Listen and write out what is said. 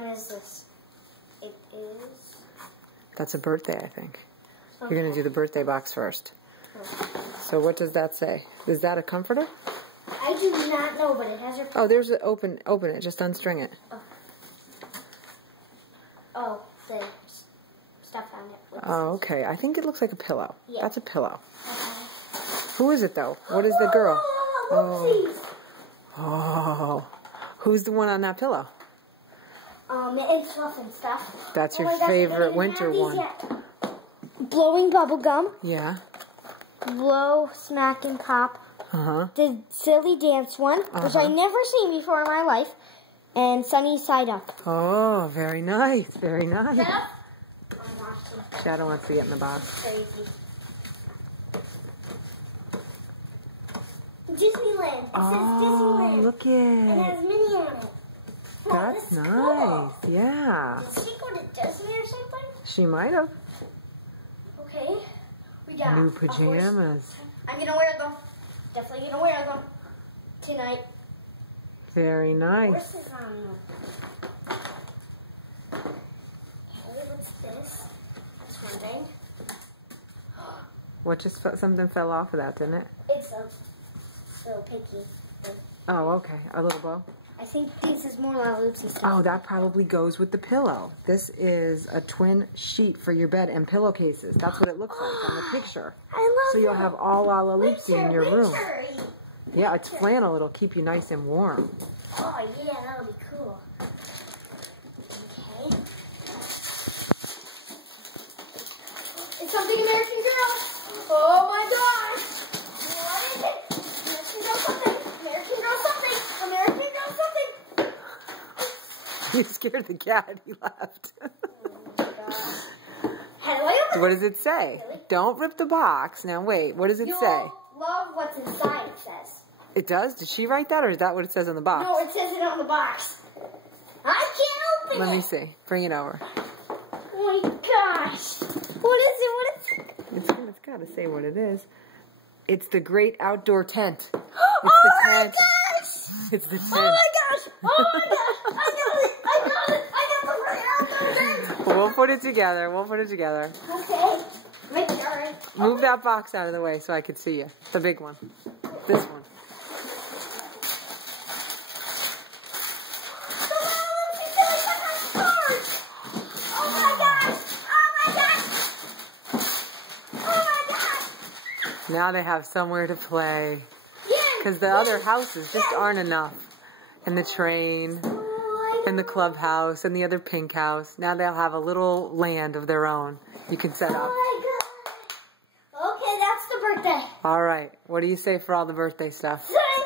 one is this? It is... That's a birthday, I think. Okay. You're going to do the birthday box first. Okay. So what does that say? Is that a comforter? I do not know, but it has a... Oh, there's an open it. Just unstring it. Oh, the stuff on it. Oh, okay. I think it looks like a pillow. Yeah. That's a pillow. Okay. Who is it, though? What is the girl? Oh. Oh. Who's the one on that pillow? It's fluff and stuff. That's your my gosh, favorite I winter don't even one. have these yet. Blowing bubble gum. Yeah. Blow, smack, and pop. Uh-huh. The silly dance one, which I never seen before in my life. And sunny side up. Oh, very nice. Very nice. Shadow? Shadow wants to get in the box. Crazy. Disneyland. It says Disneyland. Look It it. has Minnie on it. Wow, That's nice. cool. Yeah. Did she go to Disney or something? She might have. Okay. We got New a horse. pajamas. I'm gonna wear them. Definitely gonna wear them tonight. Very nice. Horses on them. Okay, what's this? That's one thing. What just something fell off of that, didn't it? It's a little picky thing. Oh, okay. A little bow. I think this is more La Loopsy stuff. Oh, that probably goes with the pillow. This is a twin sheet for your bed and pillowcases. That's what it looks like on the picture. I love So you'll it. have all La Loopsy in your room. Winter. Yeah, it's flannel. It'll keep you nice and warm. Oh, yeah, that'll be cool. Okay. It's something American Girl. Oh, my gosh. What is it? American Girl something. American Girl something. American Girl something. You scared the cat. He left. Oh, my gosh. How do I open What does it say? Really? Don't rip the box. Now, wait. What does it You'll say? love what's inside, it says. It does? Did she write that, or is that what it says on the box? No, it says it on the box. I can't open it. Let me see. Bring it over. Oh my gosh. What is it? What is it? It's got to say what it is. It's the Great Outdoor Tent. It's Oh the my tent. gosh. It's the tent. Oh my gosh. Oh my gosh. I got it. I got it. I got the Great Outdoor Tent. We'll put it together. We'll put it together. Okay. Right there. Move that box out of the way so I could see you. The big one. This one. Now they have somewhere to play. Because the other houses just aren't enough. And the train, and the clubhouse, and the other pink house. Now they'll have a little land of their own you can set up. Oh my god. Okay, that's the birthday. All right. What do you say for all the birthday stuff? Thank